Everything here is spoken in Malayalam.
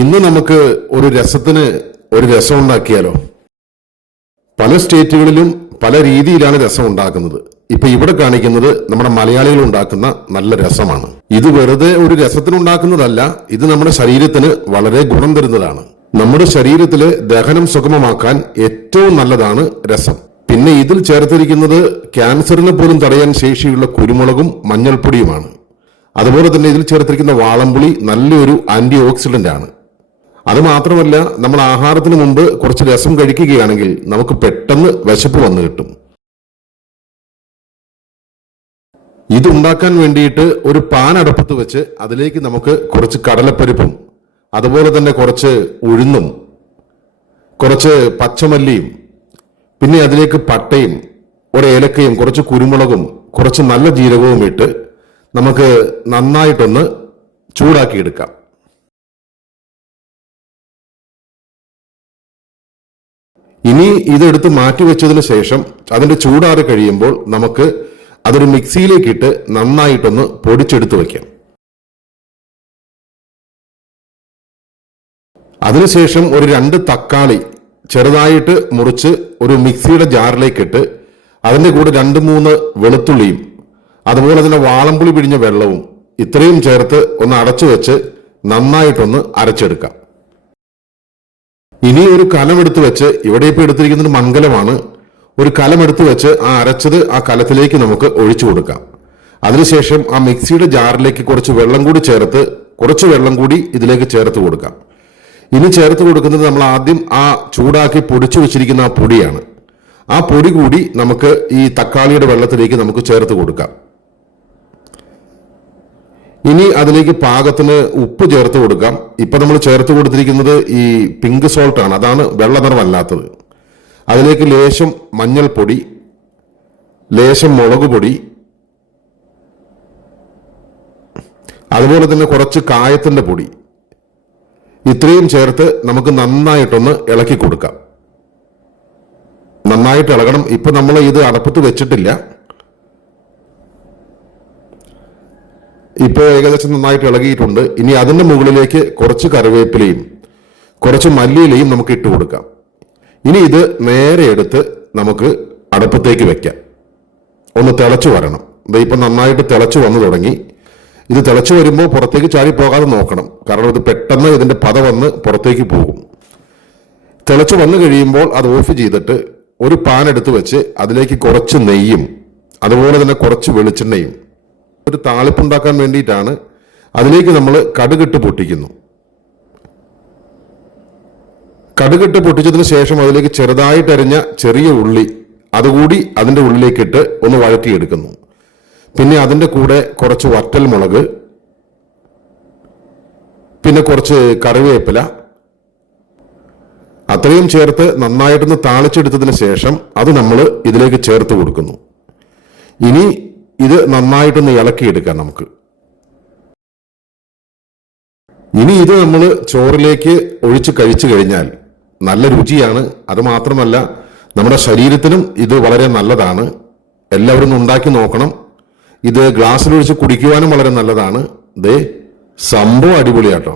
ഇന്ന് നമുക്ക് ഒരു രസത്തിന് ഒരു രസം ഉണ്ടാക്കിയാലോ? പല സ്റ്റേറ്റുകളിലും പല രീതിയിലാണ് രസം ഉണ്ടാക്കുന്നത്. ഇപ്പൊ ഇവിടെ കാണിക്കുന്നത് നമ്മുടെ മലയാളികൾ ഉണ്ടാക്കുന്ന നല്ല രസമാണ്. ഇത് വെറുതെ ഒരു രസത്തിന് ഉണ്ടാക്കുന്നതല്ല ഇത് നമ്മുടെ ശരീരത്തിന് വളരെ ഗുണം തരുന്നതാണ്. നമ്മുടെ ശരീരത്തിലെ ദഹനം സുഗമമാക്കാൻ ഏറ്റവും നല്ലതാണ് രസം. പിന്നെ ഇതിൽ ചേർത്തിരിക്കുന്നത് ക്യാൻസറിനെ പോലും തടയാൻ ശേഷിയുള്ള കുരുമുളകും മഞ്ഞൾപ്പൊടിയുമാണ്. അതുപോലെ തന്നെ ഇതിൽ ചേർത്തിരിക്കുന്ന വാളംപുളി നല്ലൊരു ആന്റി ഓക്സിഡന്റ് ആണ്. അത് മാത്രമല്ല നമ്മൾ ആഹാരത്തിന് മുമ്പ് കുറച്ച് രസം കഴിക്കുകയാണെങ്കിൽ നമുക്ക് പെട്ടെന്ന് വിശപ്പ് വന്നു കിട്ടും. ഇതുണ്ടാക്കാൻ വേണ്ടിയിട്ട് ഒരു പാൻ അടുപ്പത്ത് വെച്ച് അതിലേക്ക് നമുക്ക് കുറച്ച് കടലപ്പരിപ്പും അതുപോലെ തന്നെ കുറച്ച് ഉഴുന്നും കുറച്ച് പച്ചമല്ലിയും പിന്നെ അതിലേക്ക് പട്ടയും ഒരു ഏലക്കയും കുറച്ച് കുരുമുളകും കുറച്ച് നല്ല ജീരകവും ഇട്ട് നമുക്ക് നന്നായിട്ടൊന്ന് ചൂടാക്കിയെടുക്കാം. ഇനി ഇതെടുത്ത് മാറ്റി വെച്ചതിന് ശേഷം അതിന്റെ ചൂടാറി കഴിയുമ്പോൾ നമുക്ക് അതൊരു മിക്സിയിലേക്ക് ഇട്ട് നന്നായിട്ടൊന്ന് പൊടിച്ചെടുത്ത് വയ്ക്കാം. അതിനുശേഷം ഒരു രണ്ട് തക്കാളി ചെറുതായിട്ട് മുറിച്ച് ഒരു മിക്സിയുടെ ജാറിലേക്ക് ഇട്ട് അതിന്റെ കൂടെ രണ്ട് മൂന്ന് വെളുത്തുള്ളിയും അതുപോലെ തന്നെ വാളംപുളി പിഴിഞ്ഞ വെള്ളവും ഇത്രയും ചേർത്ത് ഒന്ന് അടച്ചു വെച്ച് നന്നായിട്ടൊന്ന് അരച്ചെടുക്കാം. ഇനി ഒരു കലമെടുത്ത് വെച്ച് ഇവിടെ ഇപ്പൊ എടുത്തിരിക്കുന്നത് മംഗലമാണ്. ഒരു കലമെടുത്ത് വെച്ച് ആ അരച്ചത് ആ കലത്തിലേക്ക് നമുക്ക് ഒഴിച്ചു കൊടുക്കാം. അതിനുശേഷം ആ മിക്സിയുടെ ജാറിലേക്ക് കുറച്ച് വെള്ളം കൂടി ചേർത്ത് കുറച്ച് വെള്ളം കൂടി ഇതിലേക്ക് ചേർത്ത് കൊടുക്കാം. ഇനി ചേർത്ത് കൊടുക്കുന്നത് നമ്മൾ ആദ്യം ആ ചൂടാക്കി പൊടിച്ചു വെച്ചിരിക്കുന്ന ആ പൊടിയാണ്. ആ പൊടി കൂടി നമുക്ക് ഈ തക്കാളിയുടെ വെള്ളത്തിലേക്ക് നമുക്ക് ചേർത്ത് കൊടുക്കാം. ഇനി അതിലേക്ക് പാകത്തിന് ഉപ്പ് ചേർത്ത് കൊടുക്കാം. ഇപ്പം നമ്മൾ ചേർത്ത് കൊടുത്തിരിക്കുന്നത് ഈ പിങ്ക് സോൾട്ട് ആണ്. അതാണ് വെള്ള നിറമല്ലാത്തത് അതിലേക്ക് ലേശം മഞ്ഞൾപ്പൊടി ലേശം മുളക് പൊടി അതുപോലെ തന്നെ കുറച്ച് കായത്തിന്റെ പൊടി. ഇത്രയും ചേർത്ത് നമുക്ക് നന്നായിട്ടൊന്ന് ഇളക്കി കൊടുക്കാം. നന്നായിട്ട് ഇളകണം. ഇപ്പം നമ്മൾ ഇത് അടപ്പത്ത് വെച്ചിട്ടില്ല. ഇപ്പോൾ ഏകദേശം നന്നായിട്ട് ഇളകിയിട്ടുണ്ട്. ഇനി അതിന്റെ മുകളിലേക്ക് കുറച്ച് കറിവേപ്പിലയും കുറച്ച് മല്ലിയിലയും നമുക്ക് ഇട്ട് കൊടുക്കാം. ഇനി ഇത് നേരെ എടുത്ത് നമുക്ക് അടുപ്പത്തേക്ക് വെക്കാം. ഒന്ന് തിളച്ചു വരണം. ഇത് ഇപ്പം നന്നായിട്ട് തിളച്ചു വന്നു തുടങ്ങി. ഇത് തിളച്ചു വരുമ്പോൾ പുറത്തേക്ക് ചാടി പോകാതെ നോക്കണം. കാരണം ഇത് പെട്ടെന്ന് ഇതിന്റെ പത വന്ന് പുറത്തേക്ക് പോകും. തിളച്ചു വന്നു കഴിയുമ്പോൾ അത് ഓഫ് ചെയ്തിട്ട് ഒരു പാൻ എടുത്ത് വെച്ച് അതിലേക്ക് കുറച്ച് നെയ്യും അതുപോലെ തന്നെ കുറച്ച് വെളിച്ചെണ്ണയും ഒരു താളിപ്പുണ്ടാക്കാൻ വേണ്ടിയിട്ടാണ് അതിലേക്ക് നമ്മൾ കടുകിട്ട് പൊട്ടിക്കുന്നു. കടുകിട്ട് പൊട്ടിച്ചതിന് ശേഷം അതിലേക്ക് ചെറുതായിട്ടരിഞ്ഞ ചെറിയ ഉള്ളി അതുകൂടി അതിന്റെ ഉള്ളിലേക്കിട്ട് ഒന്ന് വഴറ്റിയെടുക്കുന്നു. പിന്നെ അതിന്റെ കൂടെ കുറച്ച് വറ്റൽ മുളക് പിന്നെ കുറച്ച് കറിവേപ്പില അത്രയും ചേർത്ത് നന്നായിട്ടൊന്ന് താളിച്ചെടുത്തതിന് ശേഷം അത് നമ്മൾ ഇതിലേക്ക് ചേർത്ത് കൊടുക്കുന്നു. ഇനി ഇത് നന്നായിട്ടൊന്ന് ഇളക്കിയെടുക്കാം നമുക്ക്. ഇനി ഇത് നമ്മൾ ചോറിലേക്ക് ഒഴിച്ച് കഴിച്ചു കഴിഞ്ഞാൽ നല്ല രുചിയാണ്. അത് മാത്രമല്ല നമ്മുടെ ശരീരത്തിനും ഇത് വളരെ നല്ലതാണ്. എല്ലാവരും ഉണ്ടാക്കി നോക്കണം. ഇത് ഗ്ലാസ്സിലൊഴിച്ച് കുടിക്കുവാനും വളരെ നല്ലതാണ്. ദേ സംഭവം അടിപൊളിയാട്ടോ.